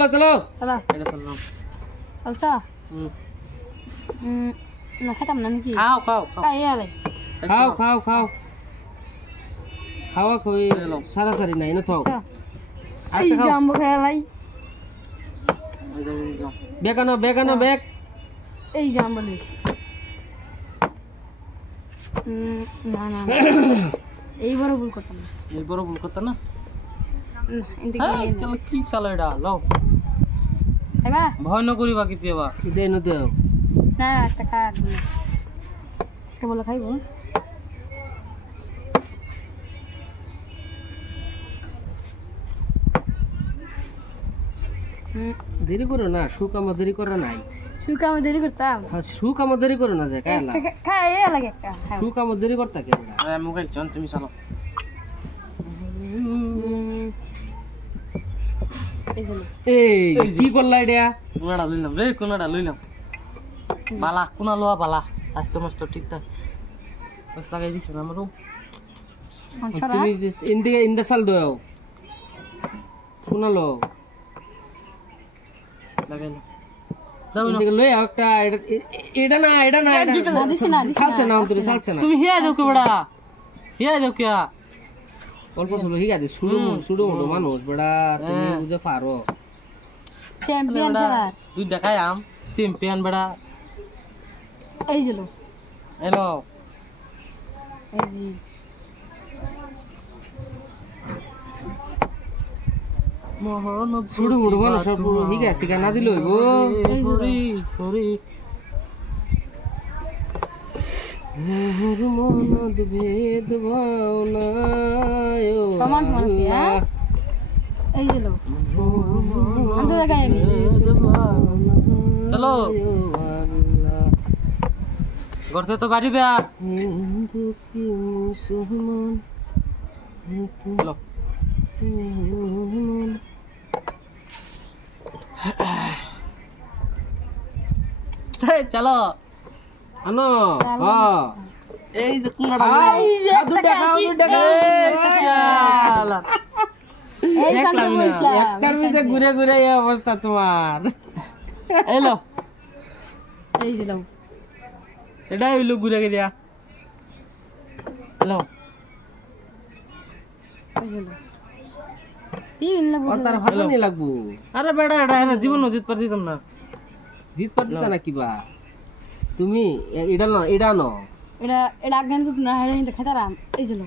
चलो चलो चला এটা চললাম चलचा ना खत्म ना की খাও খাও খাও आई आले খাও খাও খাও খাওয়া কই সারা সারি নাই না তো आई जाम्बो खेलाई বেকানো বেকানো বেক এই जाम्बो लिस না না এই বড় ভুল করতাম না এই বড় ভুল করতে না ইনতে তাহলে কি চালা এটা লও খাইবা ভয় না করি বাকি দেবা দেই না দেও না টাকা কে বলে খাইবো দেরি করো না সুকাম দেরি করো নাই সুকাম দেরি করতাম হ্যাঁ সুকাম দেরি করো না যায় কালা খাই লাগে একটা সুকাম দেরি করতে কে আরে মোবাইল চল তুমি চালো এই কি করলা এটা কোনাডা লইলাম রে কোনাডা লইলাম বালা কোনা লোয়া বালা স্বাস্থ্য মাস্টার ঠিকঠাক বস লাগাই দিছ না আমারও তুমি ইন্দে সাল দাও কোনা লো লাগাই দাও ইন্দে লই একটা এটা না দিছ না চালছে না তুমি চালছে না তুমি হিয়া দাও কে বড়া হিয়া দাও কে অল্প সব হিয়া দে শুরু মানুষ বড়া তুমি বুঝে পারো চ্যাম্পিয়ন খেলার তুই দেখাই আম চ্যাম্পিয়ন বড়া এই জলো হ্যালো এই জি মোহন শুরু মানুষ সব হিয়া শিখা না দিল হইবো হরি হরি মোহর মন ভেদ ভাওনায় কমান মানছি হ্যাঁ এই জলো আন্দো লাগাই আমি চলো করতে তো পারিবে চলো চলো আনো হ্যাঁ এই যে কুনাডা দুটা খাও এই শান্ত বইছলা একটার পিছে ঘুরে ঘুরে এই অবস্থা তোমার এলো এই জলো এটা হইলো ঘুরে গিয়া এলো এই জলো তিন লাগবো তার ভাষা নি লাগবো আরে বেটা এটা জীবন জিত পার দিতাম না জিত পার দিতা না কিবা তুমি এটা আজ্ঞান তো না হেরে কিন্তু খেতারাম এই জলো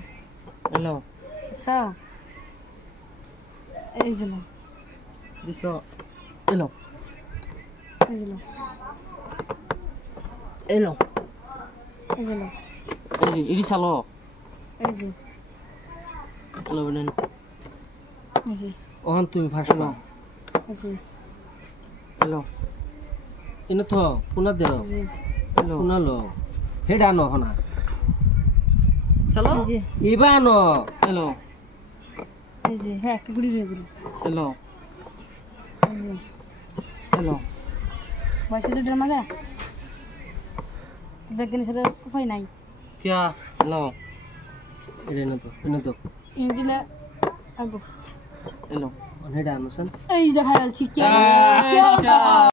এলো আচ্ছা এই জলো দিছো এলো এই জলো এলো এই জলো এই ইডি চালো এই যে এলো বলেন এই যে ওহন তুমি ভাষা এই যে এলো ইনো তো কোনা দেও এই যে এলো কোনা লো হেডা নো হনা চলো এই যে ইবানো এলো এই যে হ্যাঁ একটা গুড়ি রে গুড়ি এলো এই যে এলো বয়সে তো ড্রামা যা বেগনি ছাড়া উপায় নাই কিয়া এলো এনো তো ইংলিলা আগো এলো হেডা নো সন এই দেখা যাচ্ছে কি